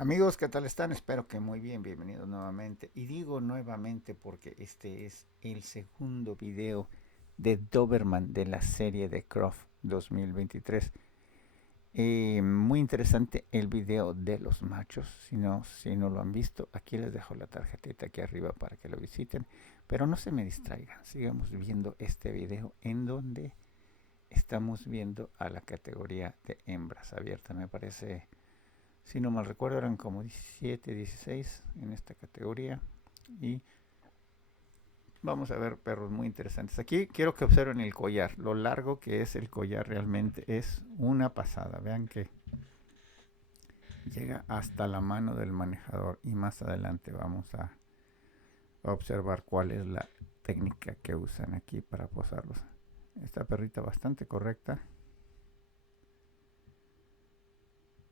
Amigos, ¿qué tal están? Espero que muy bien, bienvenidos nuevamente. Y digo nuevamente porque este es el segundo video de Doberman de la serie de Croft 2023. Muy interesante el video de los machos. Si no lo han visto, aquí les dejo la tarjetita aquí arriba para que lo visiten. Pero no se me distraigan, sigamos viendo este video en donde estamos viendo a la categoría de hembras abierta. Me parece, si no mal recuerdo, eran como 17, 16 en esta categoría. Y vamos a ver perros muy interesantes. Aquí quiero que observen el collar. Lo largo que es el collar realmente es una pasada. Vean que llega hasta la mano del manejador. Y más adelante vamos a observar cuál es la técnica que usan aquí para posarlos. Esta perrita bastante correcta.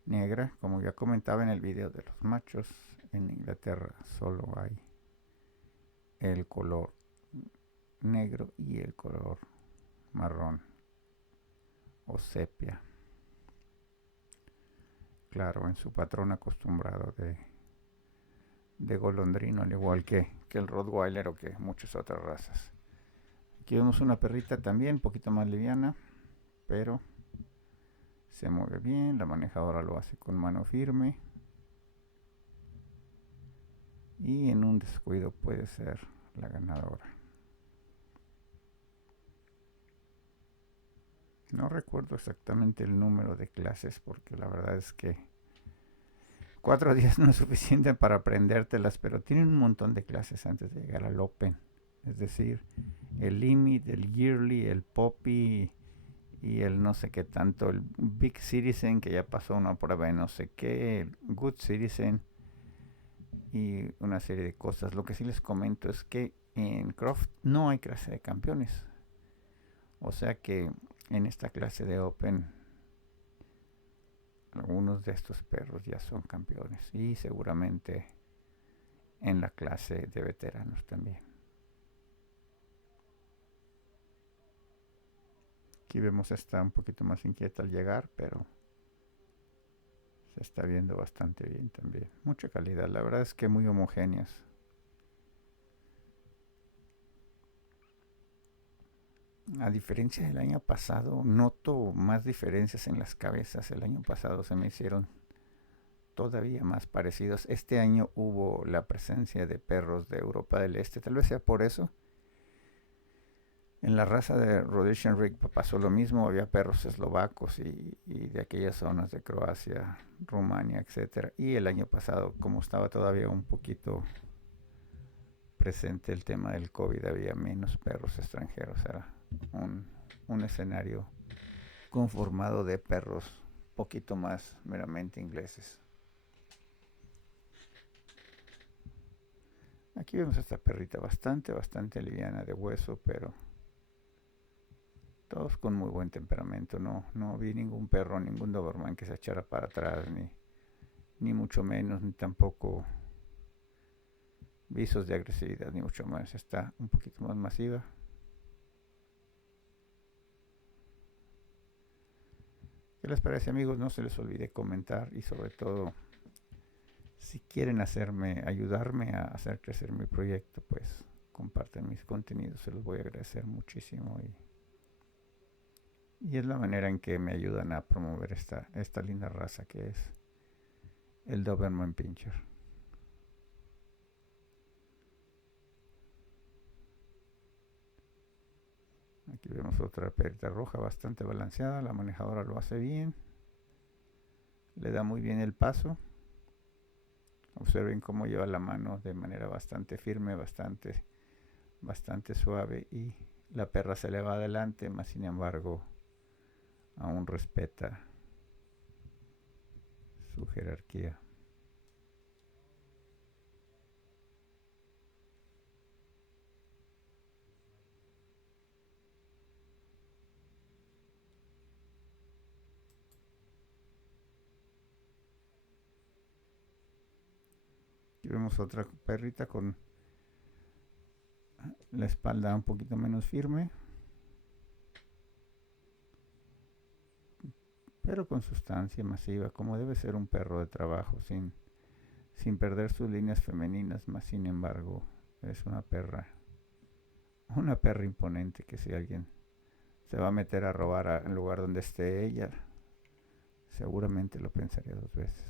Negra, como ya comentaba en el video de los machos. En Inglaterra solo hay el color negro y el color marrón o sepia, claro, en su patrón acostumbrado de golondrino, al igual que el Rottweiler o que muchas otras razas. Aquí vemos una perrita también un poquito más liviana, pero se mueve bien, la manejadora lo hace con mano firme y en un descuido puede ser la ganadora. No recuerdo exactamente el número de clases porque la verdad es que 4 días no es suficiente para aprendértelas, pero tienen un montón de clases antes de llegar al Open. Es decir, el Limit, el Yearly, el Poppy y el no sé qué tanto, el Big Citizen, que ya pasó una prueba de no sé qué, el Good Citizen y una serie de cosas. Lo que sí les comento es que en Croft no hay clase de campeones. O sea que en esta clase de Open algunos de estos perros ya son campeones y seguramente en la clase de veteranos también. Aquí vemos está un poquito más inquieta al llegar, pero se está viendo bastante bien también. Mucha calidad, la verdad es que muy homogéneas. A diferencia del año pasado, noto más diferencias en las cabezas. El año pasado se me hicieron todavía más parecidos. Este año hubo la presencia de perros de Europa del Este, tal vez sea por eso. En la raza de Rhodesian Rig pasó lo mismo, había perros eslovacos y de aquellas zonas de Croacia, Rumania, etcétera. Y el año pasado, como estaba todavía un poquito presente el tema del COVID, había menos perros extranjeros. Era un, un escenario conformado de perros poquito más meramente ingleses. Aquí vemos a esta perrita bastante liviana de hueso, pero todos con muy buen temperamento. No vi ningún perro, ningún Doberman que se echara para atrás, ni mucho menos, ni tampoco visos de agresividad, ni mucho más. Está un poquito más masiva. ¿Qué les parece, amigos? No se les olvide comentar y sobre todo, si quieren ayudarme a hacer crecer mi proyecto, pues comparten mis contenidos, se los voy a agradecer muchísimo y es la manera en que me ayudan a promover esta linda raza que es el Doberman Pinscher. Aquí vemos otra perita roja bastante balanceada, la manejadora lo hace bien, le da muy bien el paso. Observen cómo lleva la mano de manera bastante firme, bastante suave y la perra se le va adelante, más sin embargo aún respeta su jerarquía. Aquí vemos otra perrita con la espalda un poquito menos firme, pero con sustancia masiva, como debe ser un perro de trabajo, sin sin perder sus líneas femeninas, más sin embargo es una perra imponente que si alguien se va a meter a robar al lugar donde esté ella, seguramente lo pensaría dos veces.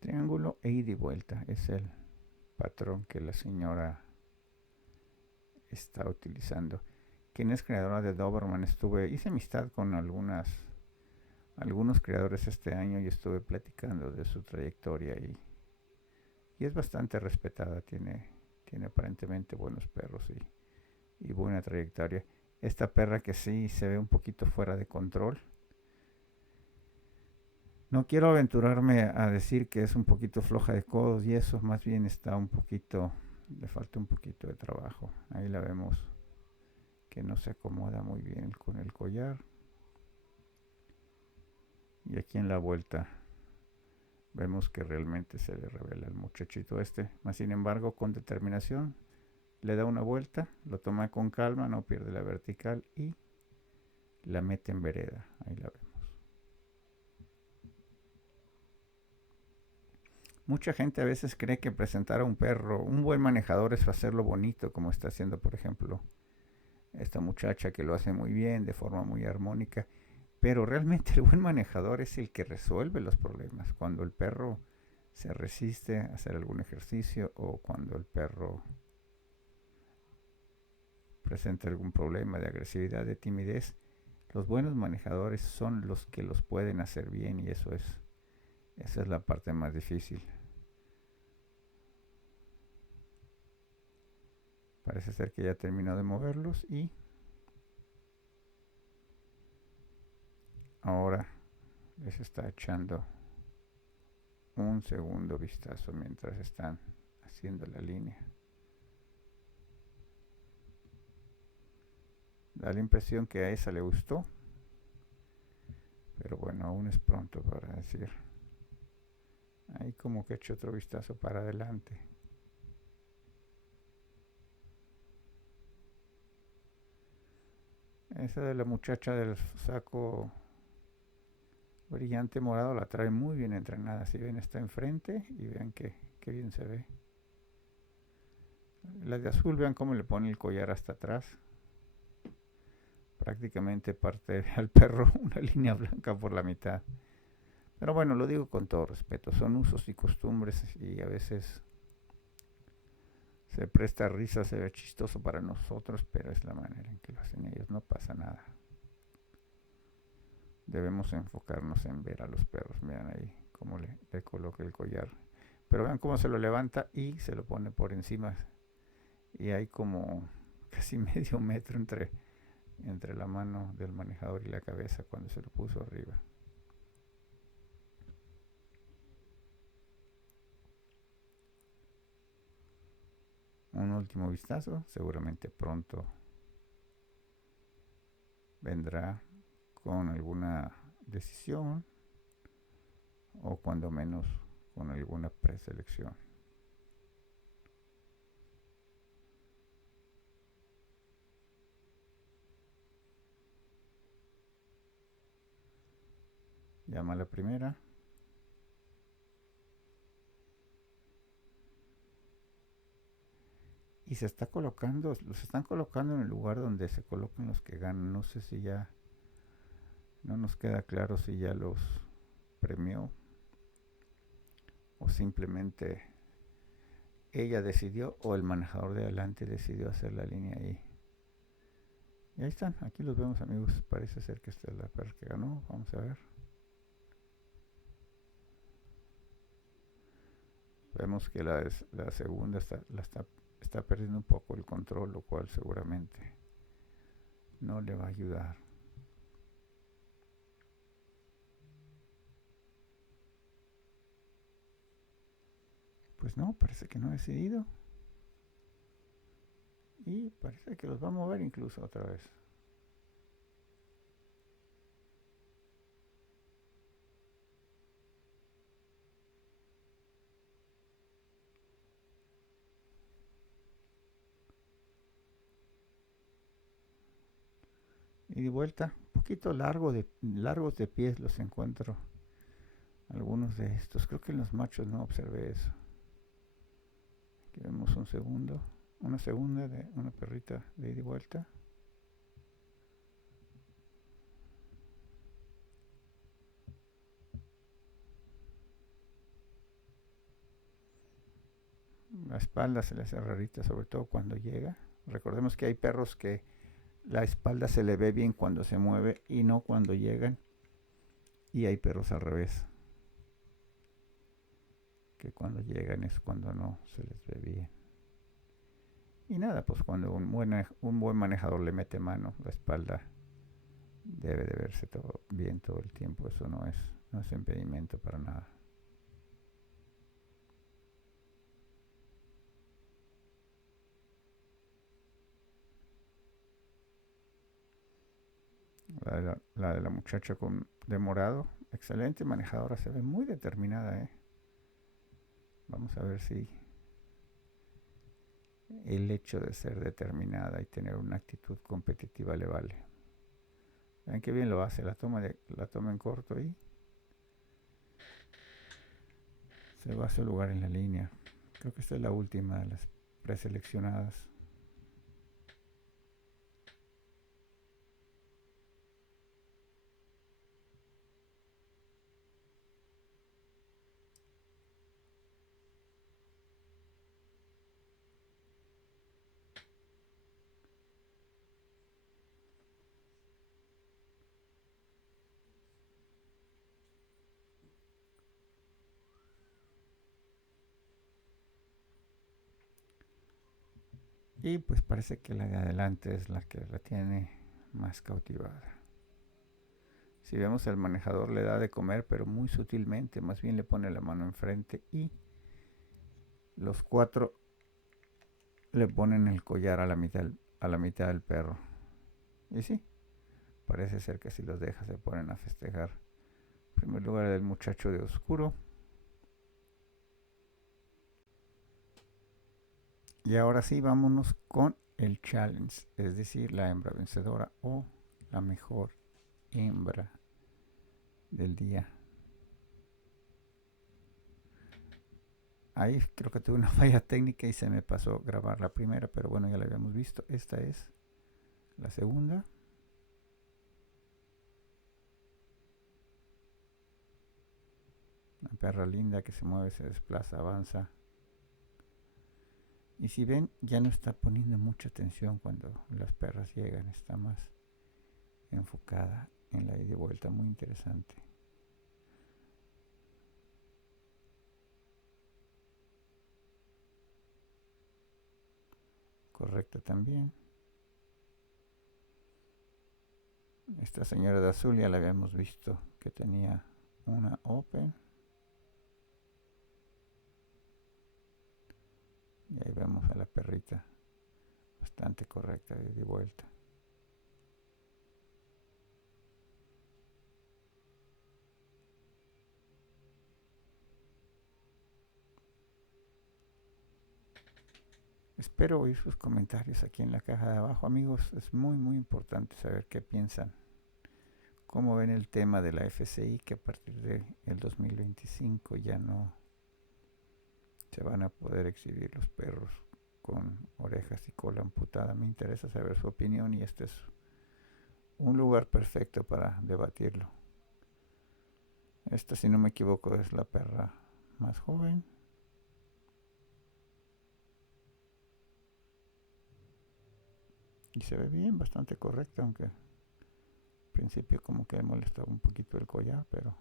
Triángulo e ida y vuelta es el patrón que la señora está utilizando. Quien es creadora de Doberman, hice amistad con algunos creadores este año y estuve platicando de su trayectoria y es bastante respetada, tiene aparentemente buenos perros y buena trayectoria. Esta perra que sí se ve un poquito fuera de control. No quiero aventurarme a decir que es un poquito floja de codos y eso, más bien le falta un poquito de trabajo. Ahí la vemos que no se acomoda muy bien con el collar. Y aquí en la vuelta vemos que realmente se le revela al muchachito este. Más sin embargo, con determinación, le da una vuelta, lo toma con calma, no pierde la vertical y la mete en vereda. Ahí la vemos. Mucha gente a veces cree que presentar a un perro, un buen manejador, es hacerlo bonito, como está haciendo, por ejemplo, esta muchacha que lo hace muy bien, de forma muy armónica. Pero realmente el buen manejador es el que resuelve los problemas. Cuando el perro se resiste a hacer algún ejercicio o cuando el perro presenta algún problema de agresividad, de timidez, los buenos manejadores son los que los pueden hacer bien y esa es la parte más difícil. Parece ser que ya terminó de moverlos y ahora les está echando un segundo vistazo mientras están haciendo la línea. Da la impresión que a esa le gustó, pero bueno, aún es pronto para decir. Ahí como que echo otro vistazo para adelante. Esa de la muchacha del saco brillante morado la trae muy bien entrenada. Si ven, está enfrente y vean que bien se ve. La de azul, vean cómo le pone el collar hasta atrás. Prácticamente parte al perro una línea blanca por la mitad. Pero bueno, lo digo con todo respeto. Son usos y costumbres y a veces se presta risa, se ve chistoso para nosotros, pero es la manera en que lo hacen ellos. No pasa nada. Debemos enfocarnos en ver a los perros. Miren ahí cómo le coloca el collar. Pero vean cómo se lo levanta y se lo pone por encima. Y hay como casi medio metro entre la mano del manejador y la cabeza cuando se lo puso arriba. Un último vistazo, seguramente pronto vendrá con alguna decisión o cuando menos con alguna preselección. Llama a la primera. Y los están colocando en el lugar donde se colocan los que ganan. No sé si ya, no nos queda claro si ya los premió o simplemente ella decidió o el manejador de adelante decidió hacer la línea ahí. Y ahí están, aquí los vemos, amigos. Parece ser que esta es la perra que ganó. Vamos a ver. Vemos que la segunda está perdiendo un poco el control, lo cual seguramente no le va a ayudar. Pues no, parece que no ha decidido. Y parece que los va a mover incluso otra vez. y de vuelta. Un poquito largos de pies los encuentro. Algunos de estos. Creo que en los machos no observé eso. Aquí vemos un segundo. Una segunda de una perrita de ida y vuelta. La espalda se le hace rarita, sobre todo cuando llega. Recordemos que hay perros que la espalda se le ve bien cuando se mueve y no cuando llegan. Y hay perros al revés, que cuando llegan es cuando no se les ve bien. Y nada, pues cuando un buen manejador le mete mano, la espalda debe de verse todo bien todo el tiempo. Eso no es impedimento para nada. La de la muchacha de morado, excelente manejadora, se ve muy determinada, ¿eh? Vamos a ver si el hecho de ser determinada y tener una actitud competitiva le vale. Ven qué bien lo hace, la toma en corto y se va a su lugar en la línea. Creo que esta es la última de las preseleccionadas. Y pues parece que la de adelante es la que la tiene más cautivada. Si vemos el manejador le da de comer, pero muy sutilmente, más bien le pone la mano enfrente y los cuatro le ponen el collar a la mitad del perro. Y sí, parece ser que si los deja se ponen a festejar. En primer lugar el muchacho de oscuro. Y ahora sí, vámonos con el challenge, es decir, la hembra vencedora o la mejor hembra del día. Ahí creo que tuve una falla técnica y se me pasó grabar la primera, pero bueno, ya la habíamos visto. Esta es la segunda. Una perra linda que se mueve, se desplaza, avanza. Y si ven, ya no está poniendo mucha atención cuando las perras llegan, está más enfocada en la ida y vuelta, muy interesante. Correcta también. Esta señora de azul ya la habíamos visto que tenía una open. Y ahí vemos a la perrita bastante correcta de ida y vuelta. Espero oír sus comentarios aquí en la caja de abajo, amigos. Es muy importante saber qué piensan. Cómo ven el tema de la FCI, que a partir del 2025 ya no se van a poder exhibir los perros con orejas y cola amputada. Me interesa saber su opinión y este es un lugar perfecto para debatirlo. Esta, si no me equivoco, es la perra más joven. Y se ve bien, bastante correcta, aunque al principio como que molestaba un poquito el collar, pero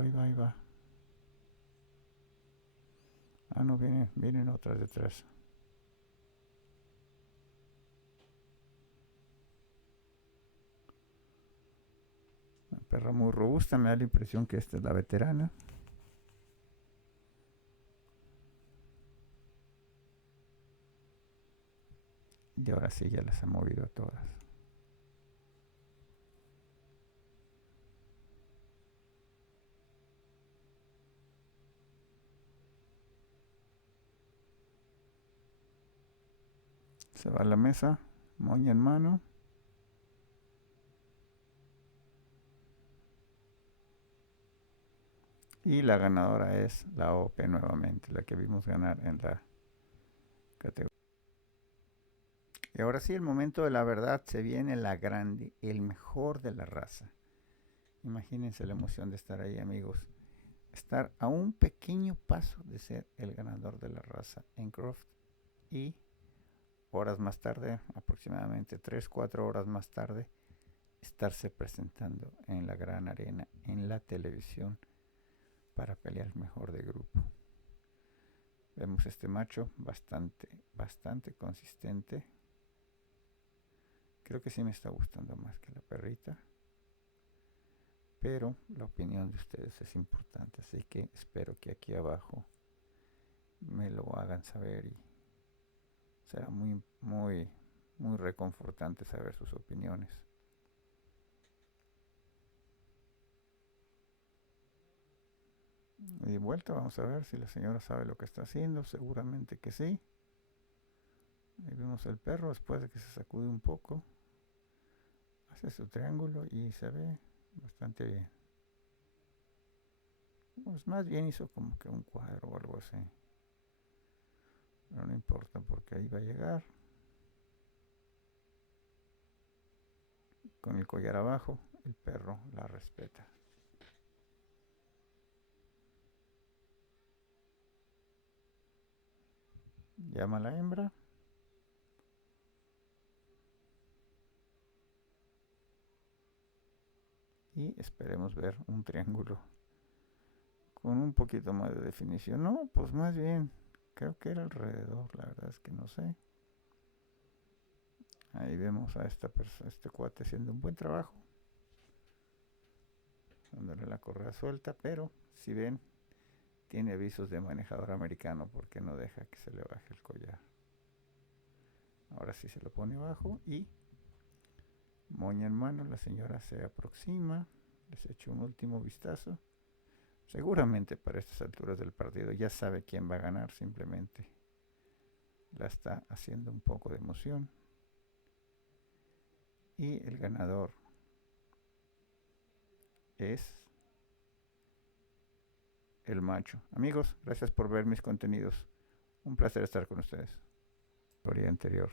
ahí va, ahí va. Ah, no, vienen otras detrás. Una perra muy robusta, me da la impresión que esta es la veterana. Y ahora sí, ya las ha movido a todas. Se va a la mesa, moña en mano. Y la ganadora es la OP nuevamente, la que vimos ganar en la categoría. Y ahora sí, el momento de la verdad, se viene la grande, el mejor de la raza. Imagínense la emoción de estar ahí, amigos. Estar a un pequeño paso de ser el ganador de la raza en Croft. Y horas más tarde, aproximadamente 3 4 horas más tarde, estarse presentando en la gran arena, en la televisión, para pelear el mejor de grupo. Vemos este macho bastante consistente. Creo que sí me está gustando más que la perrita. Pero la opinión de ustedes es importante, así que espero que aquí abajo me lo hagan saber y será muy reconfortante saber sus opiniones. Y de vuelta vamos a ver si la señora sabe lo que está haciendo, seguramente que sí. Ahí vemos el perro después de que se sacude un poco. Hace su triángulo y se ve bastante bien. Pues más bien hizo como que un cuadro o algo así. Pero no importa porque ahí va a llegar. Con el collar abajo, el perro la respeta. Llama a la hembra. Y esperemos ver un triángulo con un poquito más de definición. No, pues más bien, creo que era alrededor, la verdad es que no sé. Ahí vemos a este cuate haciendo un buen trabajo, dándole la correa suelta, pero si ven, tiene avisos de manejador americano porque no deja que se le baje el collar. Ahora sí se lo pone abajo y moña en mano, la señora se aproxima, les echo un último vistazo. Seguramente para estas alturas del partido ya sabe quién va a ganar, simplemente la está haciendo un poco de emoción. Y el ganador es el macho. Amigos, gracias por ver mis contenidos. Un placer estar con ustedes. Historia anterior.